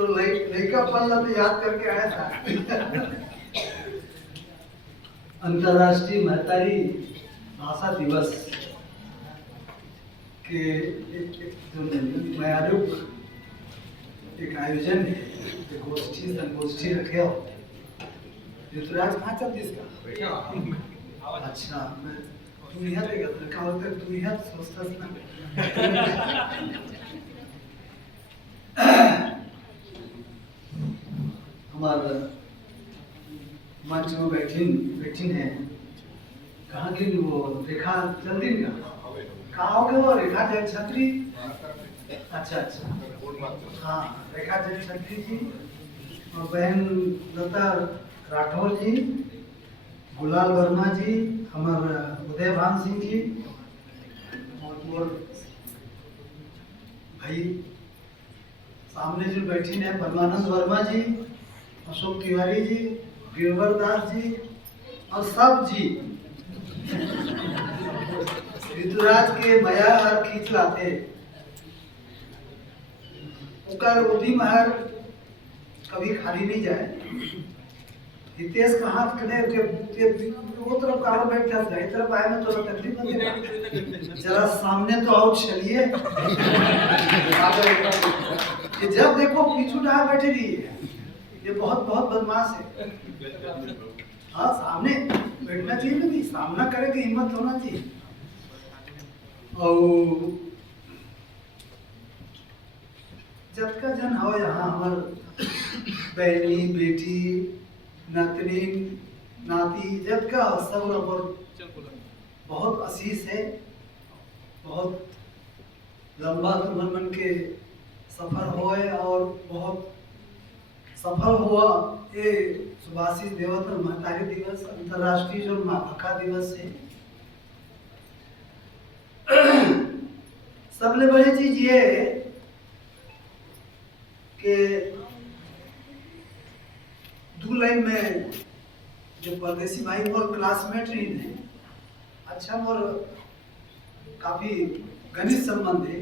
तो लड़का पल तो याद करके आया था। अंतर्राष्ट्रीय महतारी भाषा दिवस के जो एक आयोजन है, एक गोष्ठी संगोष्ठी रखे हो। ऋतुराज कहाँ चल जिसका? अच्छा, मैं तुम यहाँ रहेगा तो क्या होता है, तुम यहाँ सोचता ना। हमारा मंच में बैठी है, कहाँ की वो रेखा जल्दी ना कहाँ हो गए वो रेखा जैन छत्री। अच्छा, हाँ, रेखा जैन छत्री जी और बहन लता राठौर जी, गुलाल वर्मा जी, हमारा उदय भान सिंह जी और भाई सामने जो बैठी हैं परमानंद वर्मा जी, अशोक तिवारी जी, गिरवर दास जी और सब जी ऋतुराज के मया हर खींच लाते उकर उदी महर कभी खाली नहीं जाए। हितेश कहाँ वो तरफ कहाँ बैठा था, इस तरफ आए में थोड़ा तकलीफ होती, जरा सामने तो आओ चलिए। कि जब देखो पीछू डहा बैठी रही है, ये बहुत बदमाश है। हाँ, सामने बैठना चाहिए ना, भी सामना करे की हिम्मत होना चाहिए। और जब का जन हो यहाँ हमार बहनी बेटी नातनी नाती जब का सब बहुत आशीष है। बहुत लंबा तुमन के सफर होए और बहुत सफल हुआ ये सुभाषित देवतर महतारी दिवस, अंतर्राष्ट्रीय जो माता दिवस है। सबले बड़ी चीज ये है कि दो लाइन में जो परदेसी भाई और क्लासमेट रही है, अच्छा और काफी घनिष्ठ संबंध है,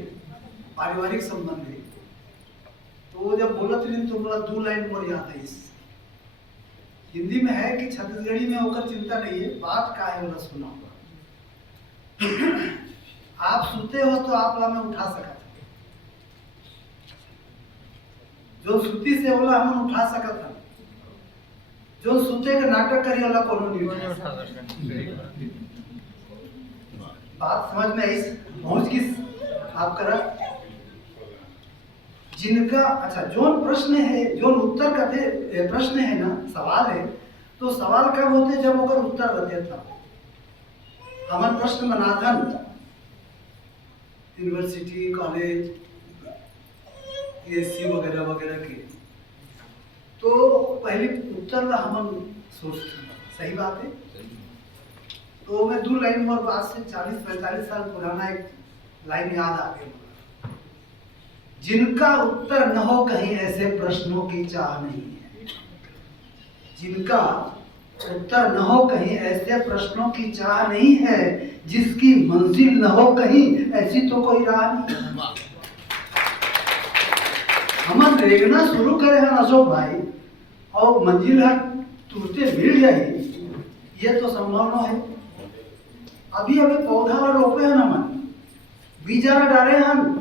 पारिवारिक संबंध है। तो वो जब बोलत रही तो बोला दो लाइन और याद है। इस हिंदी में है कि छत्तीसगढ़ी में होकर चिंता नहीं है, बात का है बोला सुना होगा। आप सुते हो तो आप ला में उठा सकते, जो सुती से बोला हम उठा सकता, जो सुते के नाटक करी वाला कोनो नहीं उठा सकता। बात समझ में आई? पहुंच किस आप करा जिनका अच्छा जोन प्रश्न है, जोन उत्तर कथे प्रश्न है ना, सवाल है, तो सवाल कब होते जब अगर उत्तर रहते था। हमारे प्रश्न बनाधन यूनिवर्सिटी कॉलेज एससी वगैरह वगैरह के, तो पहले उत्तर हम सोचते सही बात है। तो मैं दो लाइन और बात से 40-45 साल पुराना एक लाइन याद आ गई। जिनका उत्तर न हो कहीं ऐसे प्रश्नों की चाह नहीं है, जिनका उत्तर न हो कहीं ऐसे प्रश्नों की चाह नहीं है, जिसकी मंजिल न हो कहीं ऐसी तो कोई राह नहीं। हम देखना शुरू करे हैं अशोक भाई और मंजिल है तुरते मिल जाए, ये तो संभव न है। अभी पौधा रोपे हैं हम, बीजा डाले हम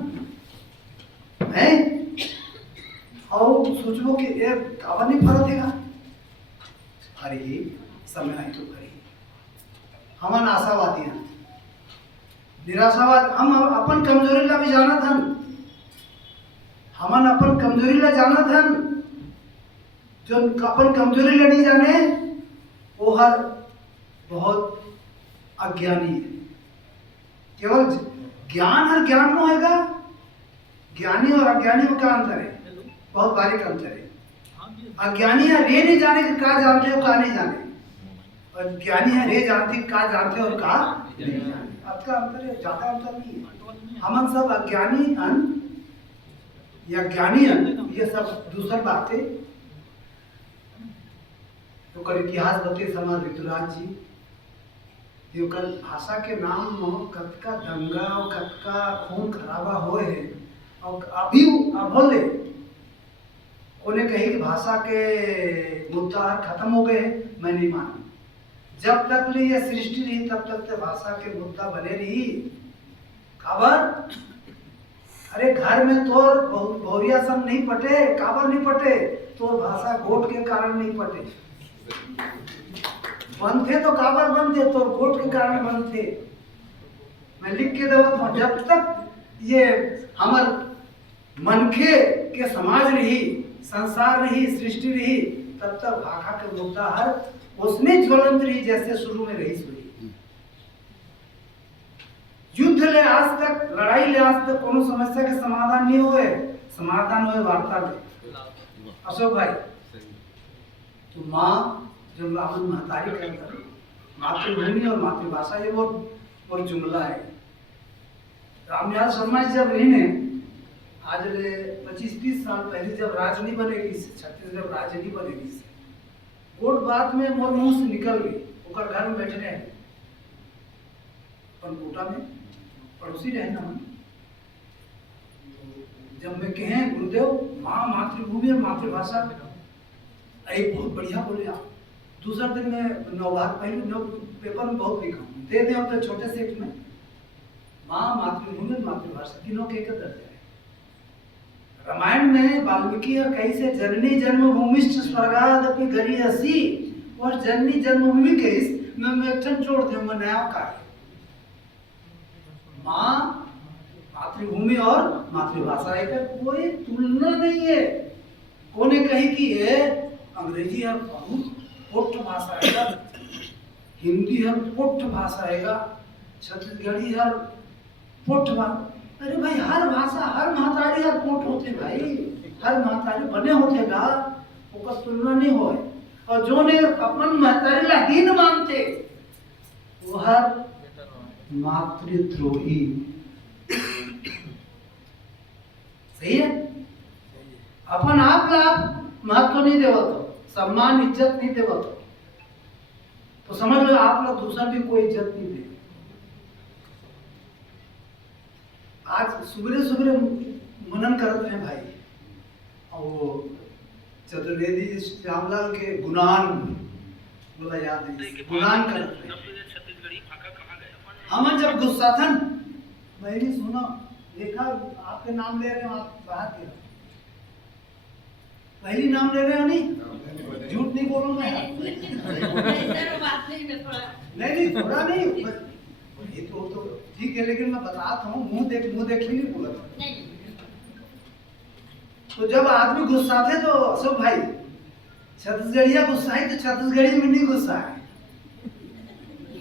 हैं और सोचो कि एक नहीं फरक है हरी समय नहीं तो करी। हम आशावादी हैं, निराशावाद हम अपन कमजोरी ला भी जाना था, हमन अपन कमजोरी ला जाना था। जो अपन कमजोरी ला नहीं जाने वो हर बहुत अज्ञानी है। केवल ज्ञान हर ज्ञान में होगा, ज्ञानी और अज्ञानी में क्या अंतर है? बहुत बारीक अंतर है। अज्ञानी है रे नहीं जाने कि क्या जानते हो क्या नहीं जाने, और ज्ञानी है रे जानते क्या जानते हो और क्या नहीं जाने। आपका अंतर है, ज्यादा अंतर नहीं है। हम सब अज्ञानी अन या ज्ञानी अन, ये सब दूसरी बात है। तो कल इतिहास बते समाज ऋतुराज जी जो कल भाषा के नाम में कतका दंगा और कतका खून खराबा होए है, और अभी बोले ने कही कि भाषा के मुद्दा खत्म हो गए, मैं नहीं मानू। जब तक ये सृष्टि रही तब तक तो भाषा के मुद्दा बने रही। काबर अरे घर में तोर बहुत भौरिया सब नहीं पटे, काबर नहीं पटे, तोर भाषा गोट के कारण नहीं पटे। बनते तो काबर बनते, तोर गोट के कारण बनते। मैं लिख के देवत हूँ, जब तक ये हमार मनखे के समाज रही, संसार रही, सृष्टि रही, तब तक भाषा के मुद्दा हर उसमें ज्वलंत रही जैसे शुरू में रही हुई। युद्ध ले आज तक, लड़ाई ले आज तक कोनो समस्या के समाधान नहीं हुए, समाधान हुए वार्ता में। अशोक भाई, तो माँ जब रावण महतारी के अंदर मातृभूमि और मातृभाषा, ये वो जुमला है। रामनिवास शर्मा जी जब रही ने, आज 25-30 साल पहले जब राज नहीं बनेगी, छत्तीसगढ़ राज्य नहीं बनेगी, गोट बात में मोर मुंह से निकल गई। ओकर घर में बैठे रहे कोटा में, पड़ोसी रहे ना। जब मैं कहे गुरुदेव माँ मातृभूमि और मातृभाषा, अरे बहुत बढ़िया बोले आप। दूसरा दिन में नवभारत पहले पेपर में बहुत लिखा हूँ, दे दे अपने छोटे से में, माँ मातृभूमि और मातृभाषा तीनों के एक दर्जा है। रामायण में वाल्मीकि कहीं से जननी जन्मभूमिश्च स्वर्गादपि गरीयसी, और जननी जन्मभूमि के इस में एक ठन जोड़ दे, मैं नया का माँ मातृभूमि और मातृभाषा एक कोई तुलना नहीं है। कोने कही कि ये अंग्रेजी है बहुत पुट्ठ भाषा है, हिंदी है पुट्ठ भाषा है, छत्तीसगढ़ी है पुट्ठ भाषा। अरे भाई हर भाषा हर महतारी हर पुट्ठ होते भाई, हर महतारी बने होते गा, ओकर तुलना नहीं हो। और जो ने अपन महतारी ला हीन मानते वो हर मातृद्रोही। सही है, अपन आप ला महत्व नहीं देवत हो, सम्मान इज्जत नहीं देवत हो, तो समझ लो आप लोग दूसरा भी कोई इज्जत नहीं दे। आज सुबह सुबह मनन करते हैं भाई, और वो चतुर्वेदी श्यामलाल के गुणान बोला याद है, गुणान करते हैं। हम जब गुस्सा था, मैंने सुना देखा आपके नाम ले रहे हो, आप बाहर के पहली नाम ले रहे हो, नहीं झूठ नहीं बोलूंगा यार। नहीं थोड़ा नहीं, ये तो ठीक है, लेकिन मैं बताता हूँ, मुंह देख नहीं बोला। तो जब आदमी गुस्सा थे तो अशोक भाई छत्तीसगढ़िया गुस्सा है, तो छत्तीसगढ़ी में नहीं गुस्सा है,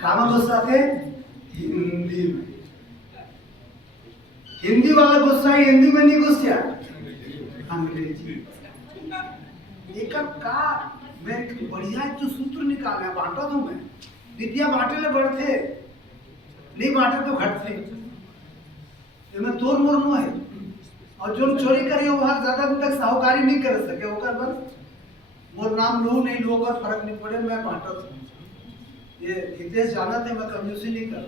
कहाँ में गुस्सा थे? हिंदी में। हिंदी वाला गुस्सा है, हिंदी में नहीं गुस्सा, अंग्रेजी। एक का मैं बढ़िया जो सूत्र निकाला बांटा तो मैं, विद्या बांटे ले बढ़ते, नहीं बांटे तो घटते। ये मैं तोड़ मोर मुँह है, और जो चोरी करे वो बाहर ज्यादा दिन तक साहूकारी नहीं कर सके, होकर बस मोर नाम लू नहीं लू होकर फर्क नहीं पड़े, मैं बांटा था। ये हितेश जाना थे, मैं कंजूसी नहीं कर,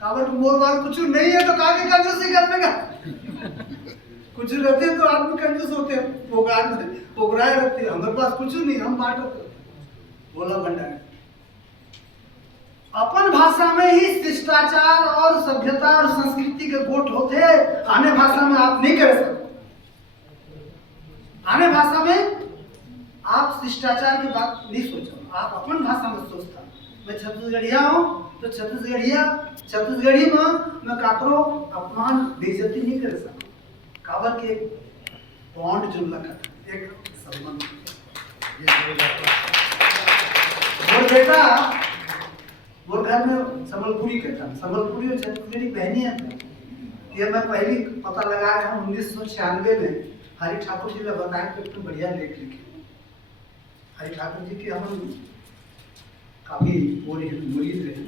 काबर मोर बार कुछ नहीं है तो काहे कंजूसी करने का। कुछ रहते हैं तो आदमी कंजूस होते हैं, पोगराए रहते हैं, हमारे पास कुछ नहीं, हम बांटते। बोला भंडारी, अपन भाषा में ही शिष्टाचार और सभ्यता और संस्कृति के गोट होते, आने भाषा में आप नहीं कर सकते। आने भाषा में आप शिष्टाचार की बात नहीं सोचो, आप अपन भाषा में सोचता। मैं छत्तीसगढ़िया हूँ तो छत्तीसगढ़ी में मैं काकरो अपमान बेइज्जती नहीं कर सकता, काबर के बॉन्ड जो लगा एक संबंध। और बेटा वो घर में संबलपुरी कहता है, संबलपुरी और छत्तीसगढ़ी बहनी है। ये मैं पहली पता लगा रहा हूँ 1996 में हरि ठाकुर जी ने बताया कि तुम बढ़िया लेख लिखे। हरि ठाकुर जी की हम काफी मुरीद रहे,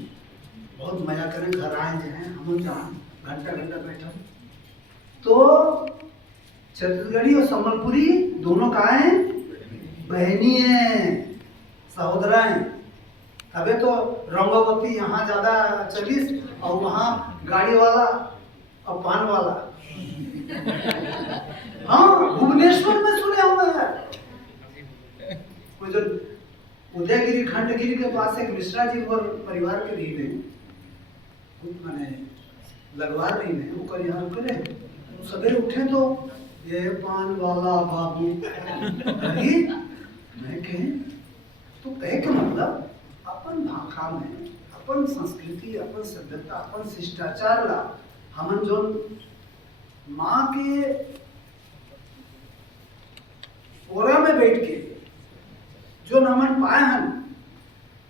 बहुत मजा करें, घर आए जो हैं हम जहाँ घंटा बैठा, तो छत्तीसगढ़ी और संबलपुरी दोनों का है बहनी है, सहोदरा है। तबे तो रंगावती यहाँ ज्यादा चलिस और वहाँ गाड़ी वाला और पान वाला। हाँ भुवनेश्वर में सुने हुए हैं, वो जो उदयगिरी खंडगिरी के पास एक मिश्रा जी और परिवार के रही में मैंने लगवा रही में वो कर यहाँ रुके रहे सवेरे उठे तो ये पान वाला बाबू अरे मैं कहे तो कहे के मतलब अपन भाषा में अपन संस्कृति अपन सभ्यता अपन शिष्टाचार ला हमन जो माँ के ओरा में बैठ के जो नमन पाए हैं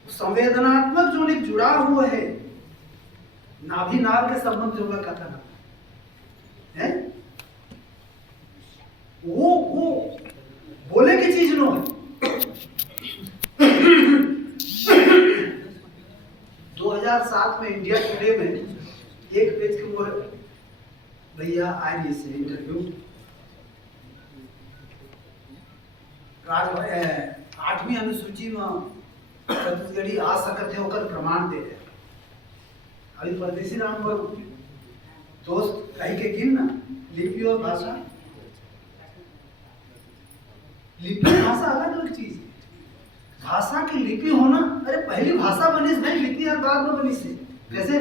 संवेदनात्मक जो एक जुड़ा हुआ है नाभि नाल के संबंध जो कथन है वो बोले की चीज नो है 2007 में इंडिया टुडे में एक पेज के ऊपर भैया आए से इंटरव्यू आठवीं अनुसूची में छत्तीसगढ़ी आ सकते होकर प्रमाण दे रहे अभी परदेसी नाम पर दोस्त कहीं के गिन ना लिपि और भाषा लिपि भाषा अलग अलग चीज है भाषा की लिपि होना अरे पहली भाषा बनी नहीं लिपि हर बाद में बनी से कैसे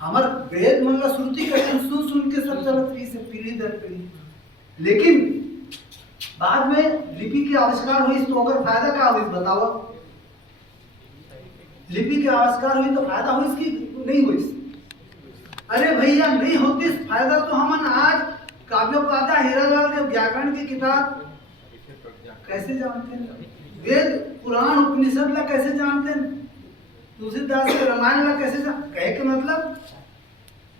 हमार वेद मंगला श्रुति कहते सुन सुन के सब चलत रही से पीढ़ी दर पीढ़ी लेकिन बाद में लिपि के आविष्कार हुई तो अगर फायदा क्या हुई बताओ लिपि के आविष्कार हुई तो फायदा हुई इसकी नहीं हुई अरे भैया नहीं होती फायदा तो हम आज काव्योपाध्या हीरालाल के व्याकरण की किताब कैसे जानते हैं वेद पुराण उपनिषद ला कैसे जानते हैं तुलसीदास के रामायण ला कैसे कहे के मतलब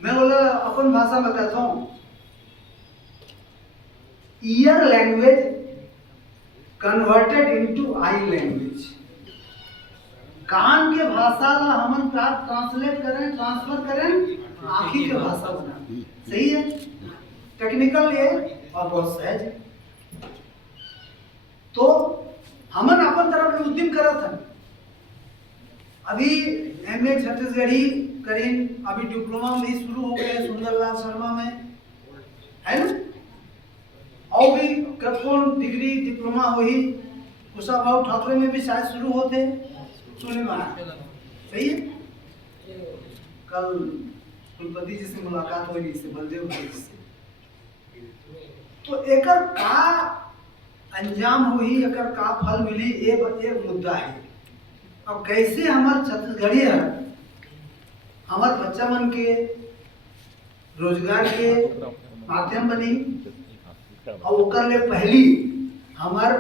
मैं बोला अपन भाषा में कहता हूँ ear language converted into eye language कान के भाषा ला हमन ट्रांसलेट करें ट्रांसफर करें आँखी के भाषा बना सही है टेक्निकल ये और बहुत सहज है तो हमन अपन तरफ के उद्यम करत हन अभी एमए छत्तीसगढ़ी करीन अभी डिप्लोमा में शुरू हो गए सुंदरलाल शर्मा में है ना और भी कौन डिग्री डिप्लोमा हुई कुशाभाऊ ठाकरे में भी शायद शुरू होते सुने में सही है कल कुलपति जी से मुलाकात हुई इससे बलदेव भाई से तो एकर का अंजाम हुई एकर का फल मिली एक मुद्दा है अब कैसे हमार छत्तीसगढ़ी हमार बच्चा मन के रोजगार के माध्यम बनी और ओकर ले पहली हमार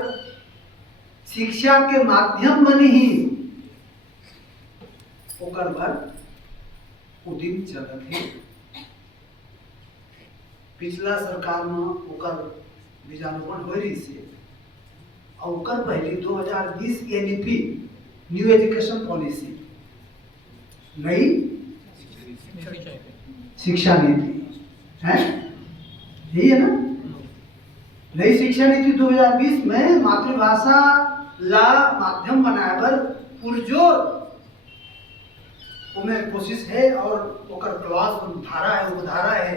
शिक्षा के माध्यम बनी ही ओकर भर उद्यम चलत है पिछला सरकार में ओकर बीजारोपण हो रही से और ओकर पहले 2020 एनईपी न्यू एजुकेशन पॉलिसी नई शिक्षा नीति है यही है ना नई शिक्षा नीति 2020 में मातृभाषा ला माध्यम बनाए बर पुरजोर उमें कोशिश है और ओकर क्लास धारा है उपधारा है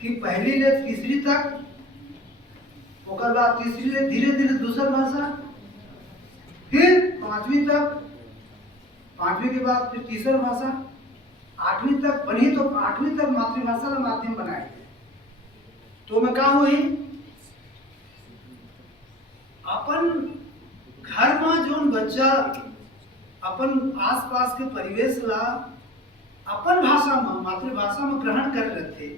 कि पहली ले तीसरी तक ओकर बाद तीसरी ले धीरे धीरे दूसरा भाषा फिर पांचवी तक पांचवी के बाद फिर तीसरा भाषा आठवीं तक बनी तो आठवीं तक मातृभाषा का माध्यम बनाए तो मैं कहा हुई अपन घर में जो बच्चा अपन आसपास के परिवेश ला अपन भाषा में मातृभाषा में ग्रहण कर रहे थे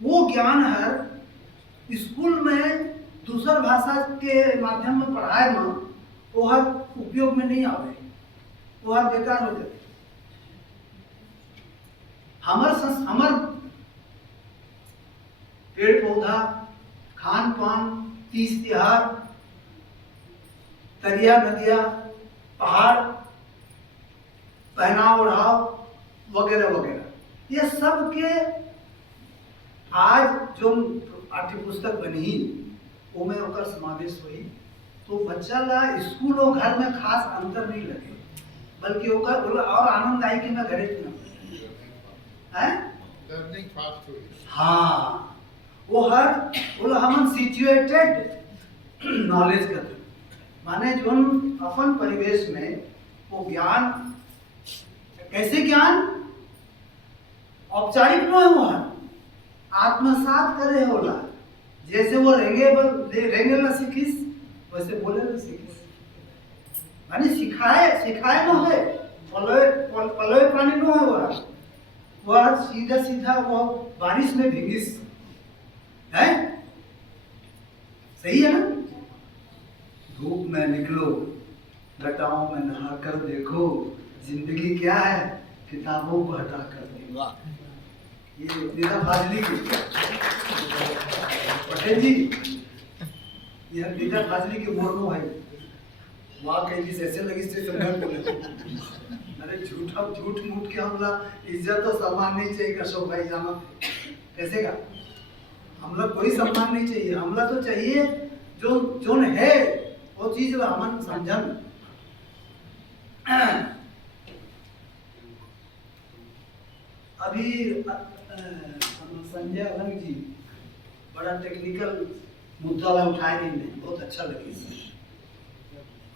वो ज्ञान हर स्कूल में दूसर भाषा के माध्यम में पढ़ाए में वो हर उपयोग में नहीं आवे वो हर बेकार हो जाते हमर पेड़ पौधा खान पान तीज त्योहार दरिया नदिया पहाड़ पहनाव ओढ़ाव वगैरह वगैरह ये सब के आज जो पाठ्य पुस्तक बनी वो में ओकर समावेश हुई तो बच्चा ला स्कूल और घर में खास अंतर नहीं लगे बल्कि ओकर और आनंद आई कि मैं घरे ना है लर्निंग फास्ट हुई हाँ वो हर वो हमन सिचुएटेड नॉलेज कर माने जो अपन परिवेश में वो ज्ञान कैसे ज्ञान औपचारिक न है वहां आत्मसात करे होला जैसे वो रेंगे ना सीखिस वैसे बोले ना सीखिस माने सिखाए न है पलोए पानी न है वह सीधा सीधा वो बारिश में भीगिस है सही है ना। धूप में निकलो घटाओं में नहा कर देखो जिंदगी क्या है किताबों को हटा कर देखो। ये नीता फाजली की पटेल जी यह नीता फाजली के बोर्डो है वहाँ कहीं ऐसे लगी से संघर्ष बोले अरे झूठ मूठ के हमला इज्जत और सम्मान नहीं चाहिए अशोक भाई जाना कैसे का हमला कोई सम्मान नहीं चाहिए हमला तो चाहिए जो जोन है वो चीज हमन समझन। अभी संजय अलंग जी बड़ा टेक्निकल मुद्दा ला उठाए नहीं बहुत अच्छा लगी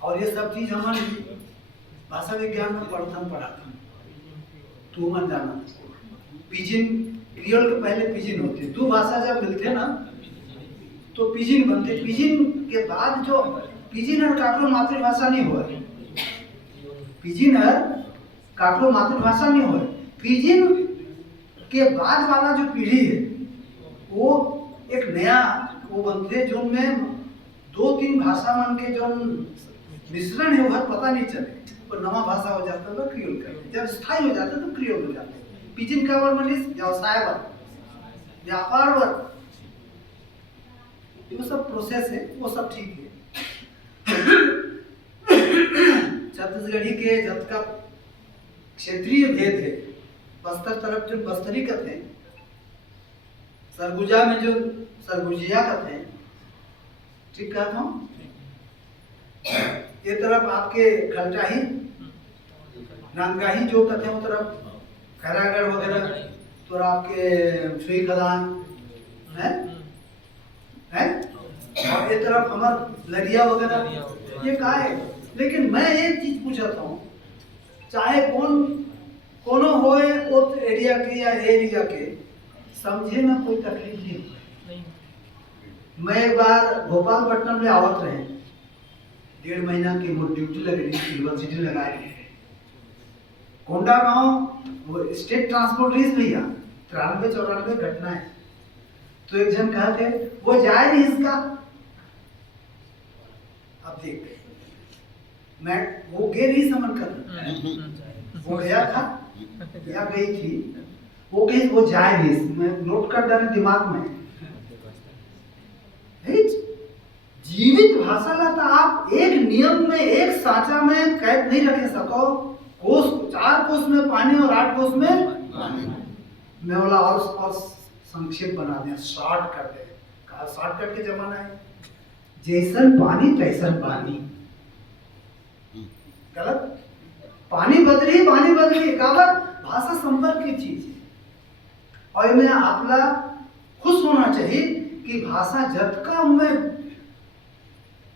और ये सब चीज हमन भाषा विज्ञान में पढ़ाता तू मन जाना पिजिन क्रियोल के पहले पिजिन होते दो भाषा जब मिलते ना तो पिजिन बनते पिजिन के बाद जो पिजिन और काकरो मातृभाषा नहीं हो पिजिन और काकरो मातृभाषा नहीं हो पिजिन के बाद वाला जो पीढ़ी है वो एक नया वो बनते जो में 2-3 भाषा मन के जो मिश्रण है वह पता नहीं चले और नवा भाषा हो जाता है तो क्रियोल का जब स्थायी हो जाता है तो क्रियोल हो जाता है। पिजिन का वर्ड मनीष व्यवसाय वर्ग व्यापार वर्ग वो सब प्रोसेस है वो सब ठीक है। छत्तीसगढ़ी के जब का क्षेत्रीय भेद है बस्तर तरफ जो बस्तरी कहते हैं सरगुजा में जो सरगुजिया कहते हैं ठीक कहता हूँ ये तरफ आपके खलटाही नांदगाही जो कहते हैं वो तरफ खैरागढ़ वगैरह तो आपके सुई खदान है और ये तरफ हमार लड़िया वगैरह ये कहा है। लेकिन मैं एक चीज पूछता हूँ चाहे कोनो होए उस एरिया के या एरिया के समझे में कोई तकलीफ नहीं हो। मैं एक बार भोपालपट्टनम में आवत रहे 1.5 महीना की मोर ड्यूटी लगी यूनिवर्सिटी लगाई कोंडा गांव वो स्टेट ट्रांसपोर्ट रिस भैया 93-94 घटना है तो एक जन कहा थे वो जाए नहीं इसका अब देख मैं वो गे नहीं समझ कर वो गया था या गई थी वो कहीं वो जाए नहीं मैं नोट कर डाले दिमाग में जीवित भाषा ला तो आप एक नियम में एक साचा में कैद नहीं रखे सको कोस 4 कोस में पानी और 8 कोस में मैं बोला और संक्षेप बना दिया शॉर्ट कर दे कहा शॉर्टकट के जमाना है जैसन पानी तैसन पानी गलत पानी बदली काबर भाषा संपर्क की चीज है और मैं आपला खुश होना चाहिए कि भाषा जतका में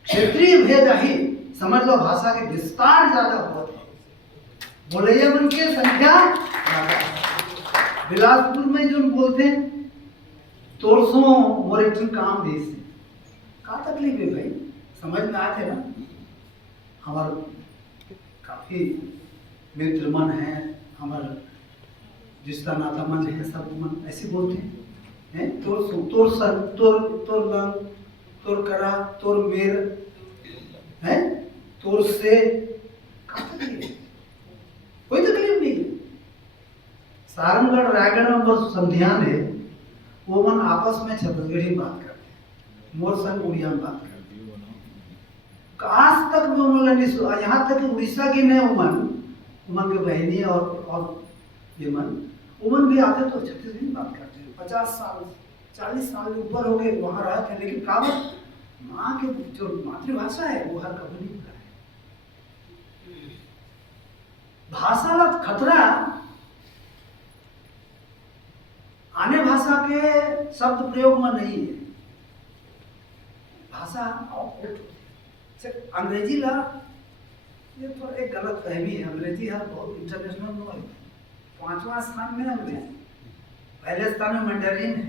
क्षेत्रीय भेद ही समझ लो भाषा के विस्तार ज्यादा बहुत है बोलैया मन के संख्या बिलासपुर में जो बोलते हैं तोरसों मोर एक काम देश का तकलीफ है भाई समझ में आते ना हमारे काफी मित्र मन है हमारे रिश्ता नाता मन है सब मन ऐसे बोलते हैं तोर सन तोर लंग तोर करा तोर मेर है तोर से कोई तकलीफ नहीं है। सारंगढ़ रायगढ़ में बस संध्यान है वो मन आपस में छत्तीसगढ़ी में बात करते हैं मोर संग उड़िया में बात करते हैं आज तक वो मन यहाँ तक उड़ीसा की नहीं उमन के बहनी और ये मन उमन भी आते तो छत्तीसगढ़ी में बात करते हैं 50 साल 40 साल के ऊपर हो गए वहां रहे थे लेकिन कावत माँ के जो मातृभाषा है वो हर कभी नहीं भूला है। भाषा का खतरा आने भाषा के शब्द प्रयोग में नहीं है भाषा आउटपुट अंग्रेजी ला ये तो एक गलत फहमी है। अंग्रेजी है बहुत इंटरनेशनल नॉलेज, 5वां स्थान में अंग्रेजी, पहले स्थान में मंडरीन है।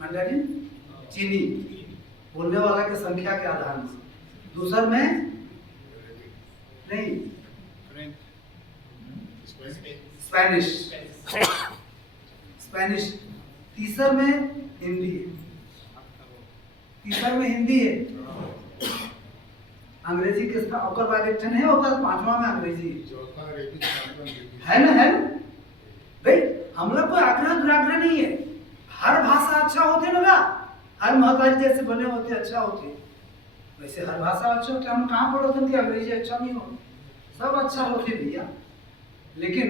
मंडरीन चीनी बोलने वाला की संख्या के आधार से, दूसर में नहीं स्पेनिश, स्पेनिश, तीसर में हिंदी है, तीसर में हिंदी है। अंग्रेजी के स्थान और बाद एक है और 5वां में अंग्रेजी है ना, है ना भाई। हम लोग कोई आग्रह दुराग्रह नहीं है, हर भाषा अच्छा होते ना, हर महतारी जैसे बने होते अच्छा होते, वैसे हर भाषा अच्छा होते। हम कहाँ बोलते हैं कि अंग्रेजी अच्छा नहीं हो, सब अच्छा होते भैया। लेकिन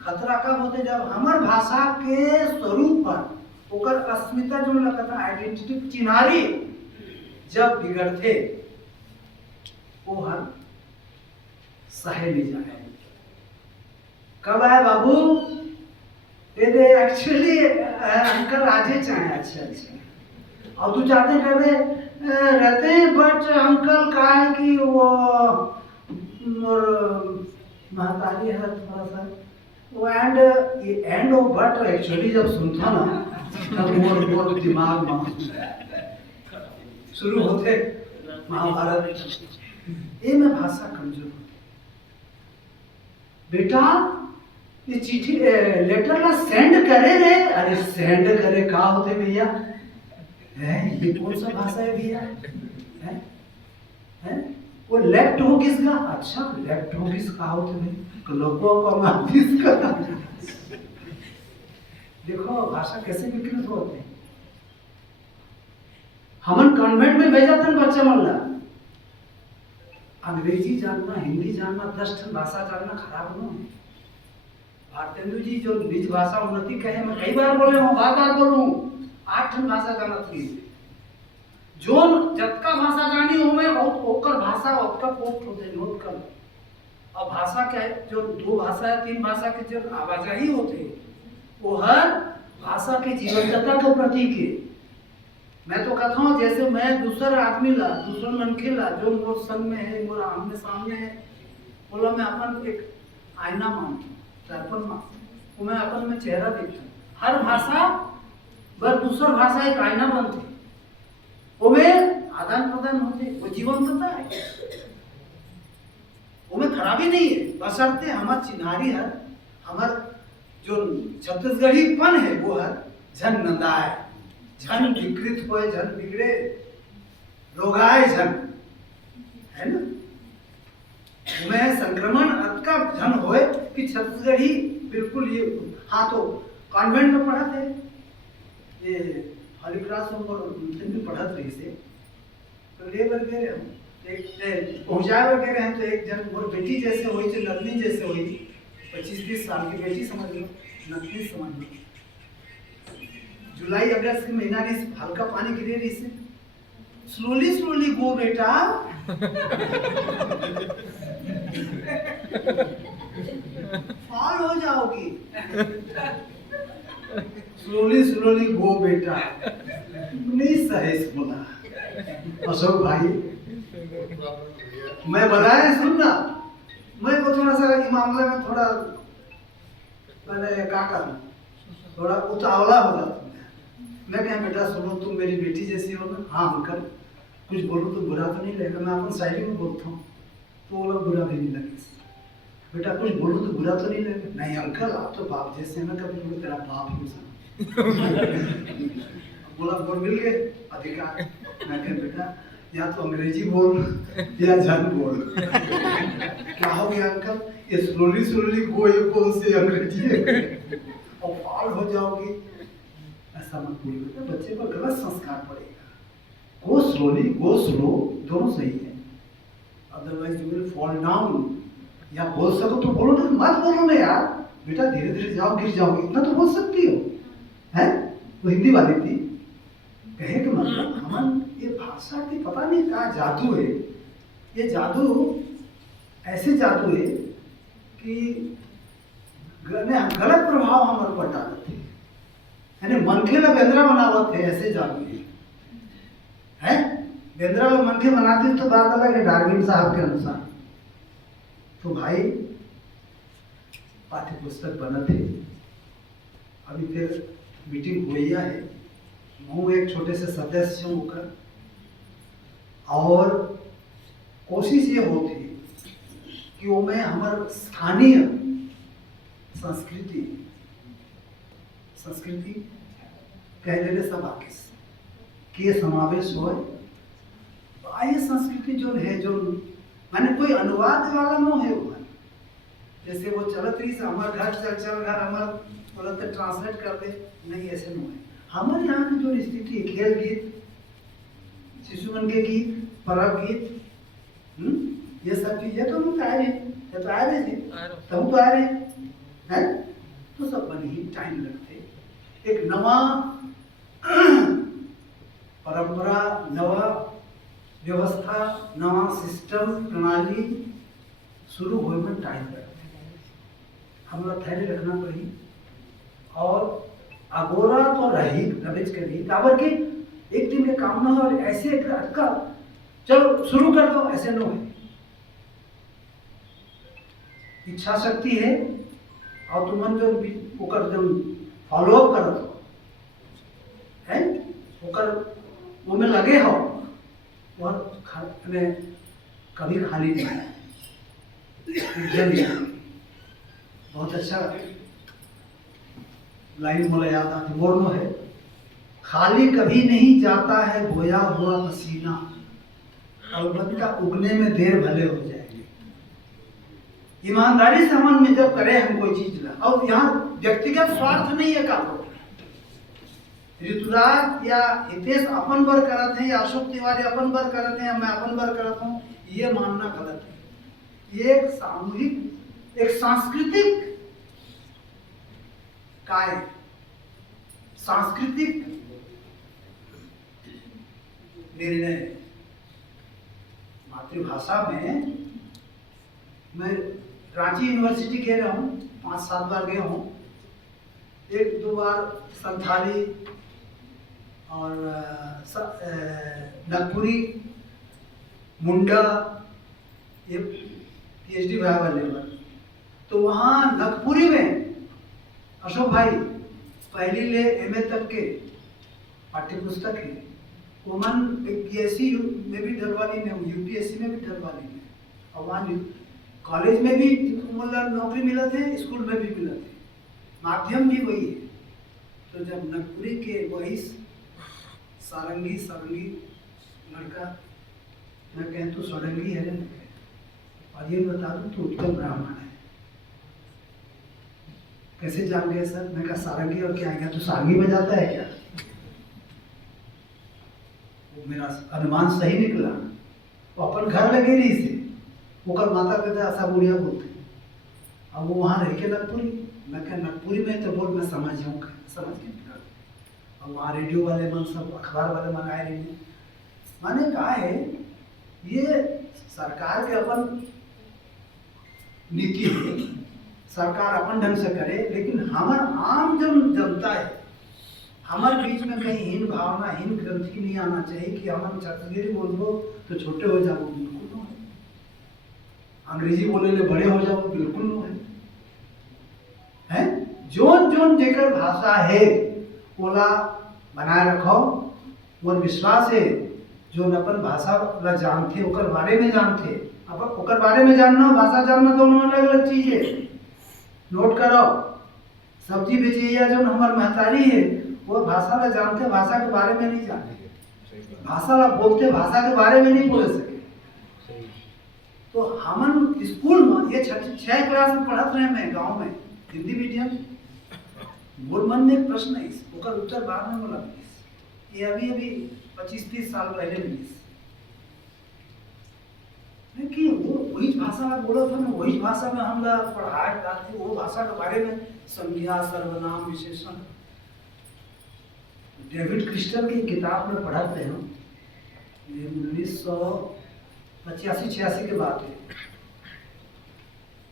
खतरा कब होते जब हमार भाषा के स्वरूप पर ओकर अस्मिता जो लगता आइडेंटिटी चिन्हारी जब बिगड़ते वो हर सहे नहीं जाए। कब आए बाबू ये एक्चुअली अंकल आजे चाहे अच्छा अच्छा और तू चाहते करे रहते हैं, बट अंकल का है कि वो महतारी है थोड़ा सा वो एंड ये एंड ऑफ बट एक्चुअली जब सुनता ना तब मोर दिमाग में शुरू होते महाभारत। ये में भाषा कमजोर बेटा, ये चिट्ठी लेटर ला सेंड करे रे, अरे सेंड करे का होते भैया, है ये कौन सा भाषा है भैया, है वो लेफ्ट हो किसका, अच्छा लेफ्ट हो किसका होते भाई लोगों को माफिस का। देखो भाषा कैसे विकृत होते हैं। हमन कॉन्वेंट में भेजा था बच्चा मल्ला, अंग्रेजी जानना हिंदी जानना 10 ठन भाषा जानना खराब न है। भारतेंदु जी जो निज भाषा उन्नति कहे, मैं कई बार बोले हूँ, बार बोलूँ 8 ठन भाषा जाना थी जो जतका भाषा जानी हो में ओकर भाषा ओतका पोस्ट होते नोट कर। और भाषा क्या है, जो 2 भाषा है 3 भाषा के जो आवाजाही होते वो हर भाषा के जीवंतता के प्रतीक है। मैं तो कहता हूँ जैसे मैं दूसरा आदमी ला दूसरा मनखे ला जो मोर संग में है, मोर आमने सामने है, बोला मैं अपन एक आईना मानता दर्पण मानता वो मैं अपन में चेहरा देखता हूँ। हर भाषा बर दूसरा भाषा एक आईना बनते, वो में आदान प्रदान होते, वो जीवंतता है, वो में खराबी नहीं है। बशर्ते हमार चिन्हारी है, हमार जो छत्तीसगढ़ीपन है वो है झन नंदाए, झन विकृत होए, झन बिगड़े, रोगाए झन, है ना। मैं संक्रमण अतका झन होए कि छत्तीसगढ़ी बिल्कुल ये। हाँ तो कॉन्वेंट में पढ़ा थे ये हरिक्रास में पढ़त रही से तो ले बर गए हम एक पहुंचाए बर गए हैं। तो एक जन मोर बेटी जैसे हुई तो नतनी जैसे हुई, 25-30 साल की बेटी समझ लो, नतनी समझ लो। जुलाई अगस्त के महीना में हल्का पानी गिरे रही से, स्लोली स्लोली गो बेटा, फॉल हो जाओगी, स्लोली स्लोली गो बेटा। नहीं सहेज बोला अशोक भाई, मैं बताया सुनना, मैं को थोड़ा सा इस मामले में थोड़ा मैंने क्या कर थोड़ा उतावला हो जाता। मैं कहा बेटा सुनो तुम मेरी बेटी जैसी हो ना। हाँ अंकल कुछ बोलो तो बुरा तो नहीं लगेगा, मैं अपन शायरी में बोलता हूँ तो वो लोग बुरा भी नहीं लगे। बेटा कुछ बोलो तो बुरा तो नहीं लगेगा। नहीं अंकल आप तो बाप जैसे, मैं कभी बोलो तेरा बाप ही बोला बोल मिल गए अधिकार। मैं कह बेटा या तो अंग्रेजी बोल या झन बोल। क्या हो गया अंकल, ये स्लोली स्लोली गो ये कौन सी अंग्रेजी है और फॉल हो जाओगी, ऐसा मत बोलिए, बच्चे पर गलत संस्कार पड़ेगा। गो स्लोली गो स्लो दोनों सही है, otherwise you will fall down. या बोल सको तो बोलो ना, मत बोलो ना यार बेटा धीरे धीरे जाओ गिर जाओगे, इतना तो बोल सकती हो, है। वो हिंदी वाली थी, कहे कि मतलब हम ये भाषा की पता नहीं क्या जादू है। ये जादू ऐसे जादू है कि गलत प्रभाव हमारे ऊपर डालते हैं, यानी मनखे ला बेंद्रा बनावत है, ऐसे जादू है बेंद्रा लोग मन के बनाते तो बात अलग है डार्विन साहब के अनुसार। तो भाई पाठ्य पुस्तक बना थे, अभी फिर मीटिंग हुई है, मैं एक छोटे से सदस्य हूँ होकर, और कोशिश ये होती कि वो मैं हमारे स्थानीय संस्कृति कह रहे सब आके के समावेश हो। आइए संस्कृति जो है, जो मैंने कोई अनुवाद वाला न है वो, जैसे वो चलत रही से हमारे घर चल घर हमारे बोलते ट्रांसलेट कर दे, नहीं ऐसे नहीं है। हमारे यहाँ की जो स्थिति है, खेल गीत, शिशुमन के गीत, परब गीत, ये सब चीजें तो हम आ रहे थे, तो आ रहे हैं, तो सब बन ही टाइम लगते। एक नवा परंपरा, नवा व्यवस्था, नवा सिस्टम प्रणाली शुरू होने में टाइम लगते, हमरा धैर्य रखना पड़ी। और अगोरा तो रही रविज करी काबर के एक दिन के काम ना हो, और ऐसे का चलो शुरू कर दो, ऐसे न है। इच्छा शक्ति है और तुमन जो ओकर जो फॉलो अप करत हो है, ओकर वो में लगे हो, वह कभी खाली नहीं है। बहुत अच्छा लाइन मुझे याद आती, बोर्नो है, खाली कभी नहीं जाता है बोया हुआ पसीना, अलबत्ता उगने में देर भले हो जाएगी। ईमानदारी से हम में जब करें हम कोई चीज ला, और यहाँ व्यक्तिगत स्वार्थ नहीं है काबू, ऋतुराज या हितेश अपन बर करत हैं या अशोक तिवारी अपन बर करत हैं या मैं अपन बर करत हूँ, ये मानना गलत है। ये एक सामूहिक, एक सांस्कृतिक काय, सांस्कृतिक निर्णय। मातृभाषा में मैं रांची यूनिवर्सिटी गए रहा हूँ, 5-7 बार गया हूँ, 1-2 बार संथाली और नागपुरी, मुंडा, ये PhD भाई वाले लेवल। तो वहाँ नागपुरी में अशोक भाई पहली ले MA तक के पाठ्य पुस्तक है, वमन PSC में भी डरवाली ने, UPSC में भी डरवाली ने, और वहाँ कॉलेज में भी मतलब नौकरी मिला थे, स्कूल में भी मिला थे, माध्यम भी वही है। तो जब नागपुरी के वही सारंगी लड़का, मैं कहें तो सौरंगी है ना, और ये बता दूं तो उत्तम ब्राह्मण है। कैसे जान गए सर? मैं कहा सारंगी और क्या है, तो सारंगी बजाता है क्या? वो मेरा अनुमान सही निकला। वो अपन घर लगे रही से, ओकर माता पिता ऐसा बुढ़िया बोलते, अब वो वहाँ रह के नागपुरी, मैं कहा नागपुरी में तो बोल, मैं समझ के और वहाँ रेडियो वाले मन, सब अखबार वाले मन आए रही हैं। मैंने कहा है ये सरकार के अपन नीति है, सरकार अपन ढंग से करे, लेकिन हमार आम जनता है, हमारे बीच में कहीं हीन भावना, हीन ग्रंथि नहीं आना चाहिए कि हम छत्तीसगढ़ी बोलो तो छोटे हो जाओ, बिल्कुल न है। अंग्रेजी बोले ले बड़े हो जाओ, बिल्कुल न है। जोन जेकर भाषा है ओला बनाए रखो। मोर विश्वास है जो अपन भाषा ला जानते, ओकर बारे में जानते, अब ओकर बारे में जानना, भाषा जानना दोनों अलग अलग चीज है। नोट करो, सब्जी बेचिया जो हमार महतारी है, वो भाषा ला जानते, भाषा के बारे में नहीं जानते, भाषा ला बोलते, भाषा के बारे में नहीं बोल सके। तो हमन स्कूल में ये 6 क्लास में पढ़त रहे, मैं गांव में हिंदी मीडियम, मोर मन में एक प्रश्न है, ओकर उत्तर बाद में बोला, ये अभी 25-30 साल पहले मिली कि वो वही भाषा में बोला था ना, वही भाषा में हम लोग पढ़ाए जाते, वो भाषा के बारे में संज्ञा, सर्वनाम, विशेषण। डेविड क्रिस्टल की किताब में पढ़ते हैं, ये 1985-86 के बाद है।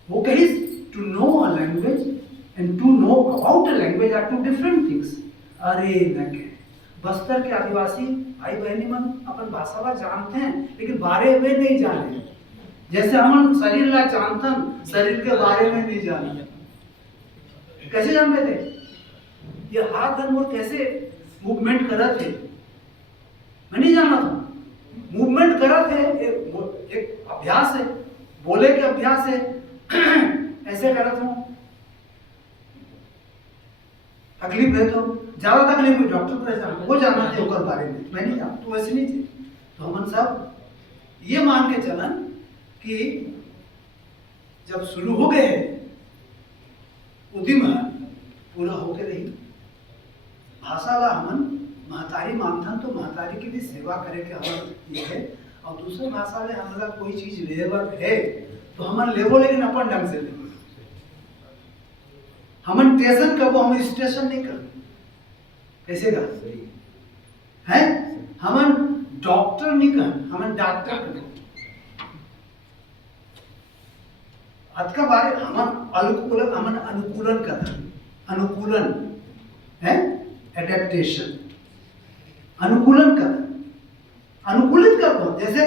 वो कही to know a language and to know about a language are 2 different things. अरे मैं बस्तर के आदिवासी भाई बहनी मन अपन भाषा ला जानते हैं लेकिन बारे में नहीं जाने। जैसे हम शरीर ला जानतन, शरीर के बारे में नहीं जाने। कैसे जानते थे? ये हाथ और मुंह कैसे मूवमेंट करा थे, मैं नहीं जाना था। मूवमेंट करा थे, एक अभ्यास है, बोले के अभ्यास है। ऐसे करा था। तकलीफ है तो ज्यादा तकलीफ हुई डॉक्टर को वो जाना थे ओकर बारे में, मैं नहीं जानता। तो वैसे नहीं थे। तो हम सब ये मान के चलन कि जब शुरू हो गए उदिम पूरा होके रही भाषा ला हमन महतारी मानथन, तो महतारी की भी सेवा करे के हमन ये है। और दूसरे भाषा में हमारा कोई चीज लेबर है तो हमन लेबो, लेकिन अपन ढंग से लेबो। हमन स्टेशन कबो हम स्टेशन नहीं कर कैसे का है। हमन डॉक्टर नहीं कर, हमन डॉक्टर कर। आज का बारे हमन अनुकूलन कर, अनुकूलन है, एडेप्टेशन, अनुकूलन कर, अनुकूलित कर। जैसे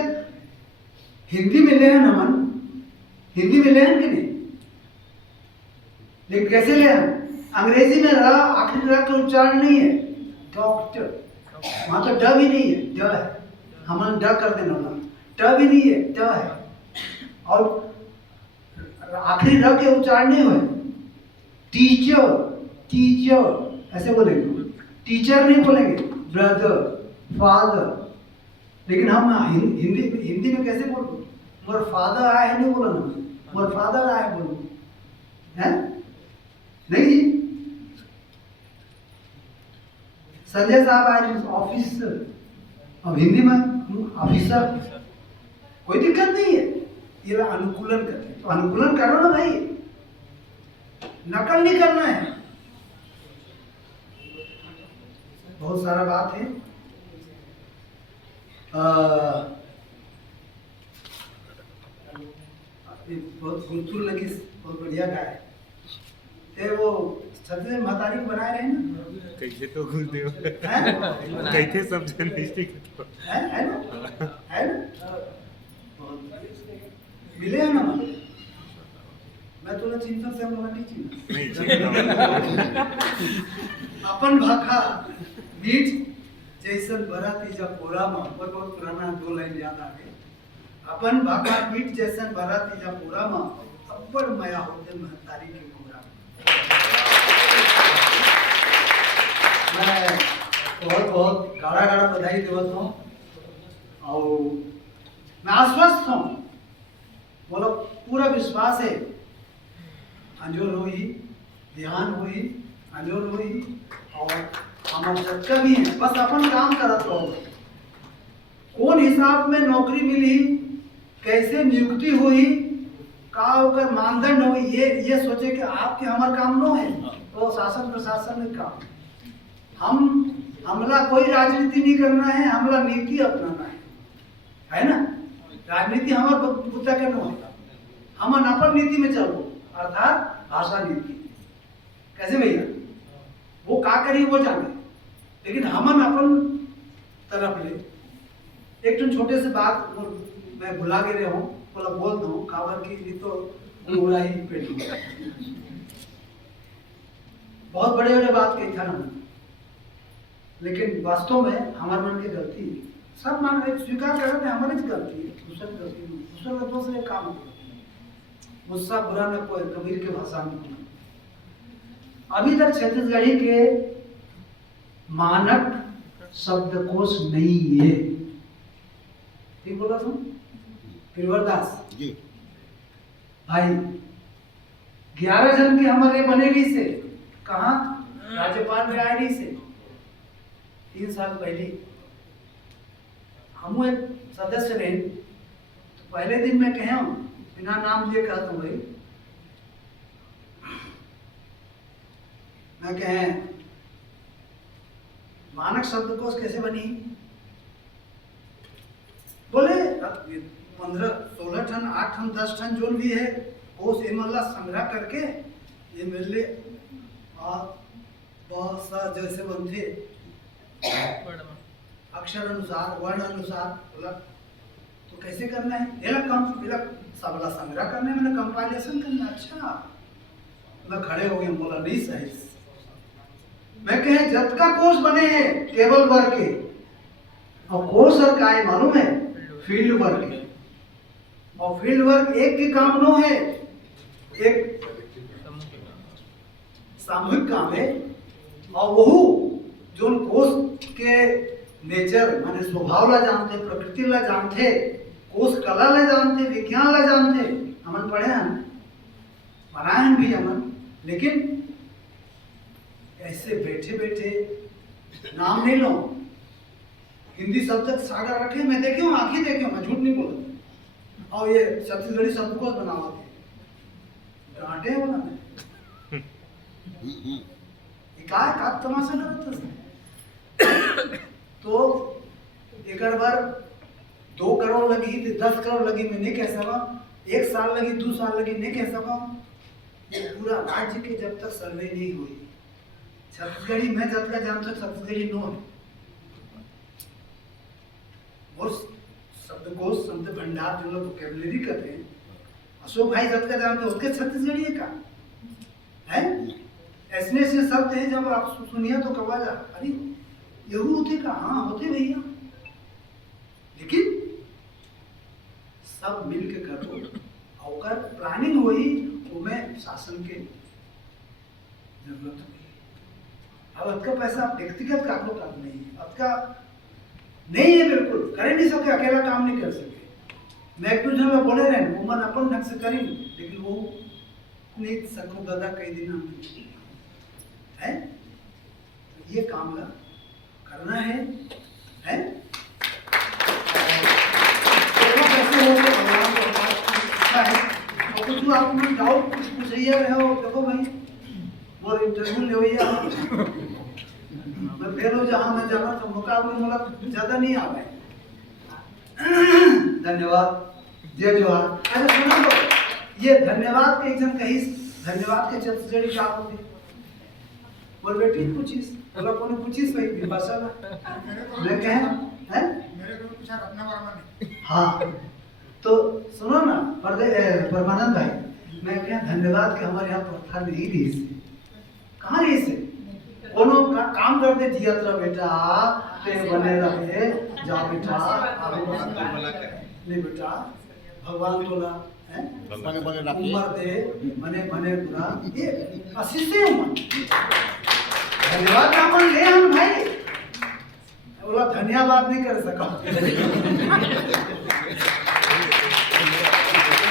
हिंदी में ले हैं हमन, हिंदी में ले हैं कि नहीं, लेकिन कैसे ले हैं? अंग्रेजी में र आखिरी र का उच्चारण नहीं है, डॉक्टर। वहां तो ड भी नहीं है, ड है। हमन ड कर देना ना, ट भी नहीं है, ट है। और आखिरी र के उच्चारण नहीं हुए। टीचर, टीचर ऐसे बोलेंगे, टीचर नहीं बोलेंगे, ब्रदर, फादर। लेकिन हम हिंदी में कैसे बोलो? मोर फादर आए है नहीं बोला ना, मोर फादर आए बोलो है नहीं। संजय साहब आए ऑफिसर, अब हिंदी में ऑफिसर, कोई दिक्कत नहीं है। ये अनुकूलन करते हैं। तो अनुकूलन करो ना भाई, नकल नहीं करना है। बहुत सारा बात है। बहुत गुलतुल लगी, बहुत बढ़िया गाय है वो। सबसे महतारी को बनाए रहे ना, कैसे तो गुलदेव कैसे सब जर्नलिस्टिक है ना मिले है ना। मैं थोड़ा चिंतन से मराठी अपन भाखा बीच जैसन भरा तीजा कोरा में, बहुत पुराना 2 लाइन याद आ गए। अपन भाखा बीट जैसन भरा तीजा कोरा में, अब्बड़ माया होते महतारी के कोरा में। मैं बहुत बहुत गाढ़ा गाढ़ा बधाई देवत हूँ और मैं आश्वस्त हूँ, बोलो पूरा विश्वास है अंजोर हुई, ध्यान हुई, अंजोर हुई। और हम सच्चा भी है, बस अपन काम करत रहो। कौन हिसाब में नौकरी मिली, कैसे नियुक्ति हुई, का होकर मानदंड हुई, ये सोचे कि आपके हमार काम न है, तो शासन प्रशासन में काम। हमला कोई राजनीति नहीं करना है, हमला नीति अपनाना है ना। राजनीति हमार बुद्धा के न है, हम अपन नीति में चलो, अर्थात भाषा नीति। कैसे भैया, वो का करी वो जाने, लेकिन हमन अपन तरफ ले। एक तो छोटे से बात मैं भुला के रहा हूँ, बोला बोल दो काबर की नहीं तो बुरा ही पेटी। बहुत बड़े बड़े बात कही था ना, लेकिन वास्तव में हमारे मन की गलती है। सब मान स्वीकार कर रहे थे हमारी गलती है, दूसरा गलती नहीं। दूसरा गलतों से काम गुस्सा बुरा न कोई, कबीर के भाषा में। अभी तक छत्तीसगढ़ी के मानक शब्दकोश नहीं है, ठीक बोला तुम गिरवरदास जी भाई। 11 जन के हमारे बनेगी से कहा राज्यपाल में आए नहीं से 3 साल पहले हम एक सदस्य रहे। तो पहले दिन मैं कहा बिना नाम लिए कहता हूँ भाई, मैं कहे मानक शब्दकोश कैसे बनी? बोले 15-16 टन 8 टन 10 टन जो भी है उस एमएलए संग्रह करके एमएलए और बहुत सा जैसे बनते अक्षर अनुसार वर्ण अनुसार बोला तो कैसे करना है ये सबला संग्रह करने मैंने कंपाइलेशन करना। अच्छा मैं खड़े हो गए, बोला नहीं सही। मैं कहे जब का कोर्स बने हैं टेबल वर्क के, और कोर्स और का है मालूम है फील्ड वर्क है, और फील्ड वर्क एक के काम नो है, एक सामूहिक काम है। और वो जो कोर्स के नेचर माने स्वभाव ला जानते, प्रकृति ला जानते, कोर्स कला ला जानते, विज्ञान ला जानते, हमन पढ़े हैं बनाए हैं भी हमन, लेकिन ऐसे बैठे बैठे नाम नहीं लो, हिंदी शब्द तक सागर रखे, मैं देखे हूँ, आंखें देखे हूँ, मैं झूठ नहीं बोलता। और ये छत्तीसगढ़ी शब्दकोश बना हुआ डांटे हो ना का तमाशा लगता। तो एक बार 2 करोड़ लगी, 10 करोड़ लगी, मैं नहीं कह सका, 1 साल लगी, 2 साल लगी, नहीं कह सका। ये पूरा राज्य के जब तक सर्वे नहीं हुई, छत्तीसगढ़ी मैं जब तक जानता छत्तीसगढ़ी नो है, और शब्दकोश शब्द भंडार जो लोग वोकैबुलरी करते हैं, अशोक भाई जब तक जानते उसके छत्तीसगढ़ी है का है, ऐसे शब्द है जब आप सुनिए तो कहा जा अरे यहू होते का, हाँ होते भैया, लेकिन सब मिल के करो और प्लानिंग हुई वो में शासन के जरूरत हुई। अब आपका पैसा व्यक्तिगत कागज काम नहीं है, आपका नहीं है, बिल्कुल कर नहीं सके, अकेला काम नहीं कर सके। मैं एक दूसरे में बोले रहे वो मन अपन ढंग से करी, लेकिन वो नहीं सको दादा कई दिन हम है, तो ये काम ला करना है कैसे हो भगवान को अच्छा है। और कुछ आप लोग डाउट कुछ पूछिए रहे हो, देखो भाई वो इंटरव्यू ले हुई मैं फेल हो जहाँ मैं जाना तो मुकाबले मतलब ज्यादा नहीं आ गए। धन्यवाद, जय जवाहर। अच्छा सुनो तो ये धन्यवाद के एक जन कही, धन्यवाद के छत्तीसगढ़ी क्या होते बोल बेटी पूछिस, बोला कौन पूछिस भाई भाषा में मैं कहे हैं मेरे को पूछा अपना बारे में। हाँ तो सुनो ना परमानंद भाई, मैं क्या धन्यवाद के हमारे यहाँ प्रथा नहीं रही से, कहाँ रही से कोनो का काम करते जियत रह बेटा, पे बने रहे जा बेटा, नहीं बेटा भगवान तोला है उम्र दे मने मने बुरा, ये आशीष से धन्यवाद का मन ले हम भाई, बोला धन्यवाद नहीं कर सका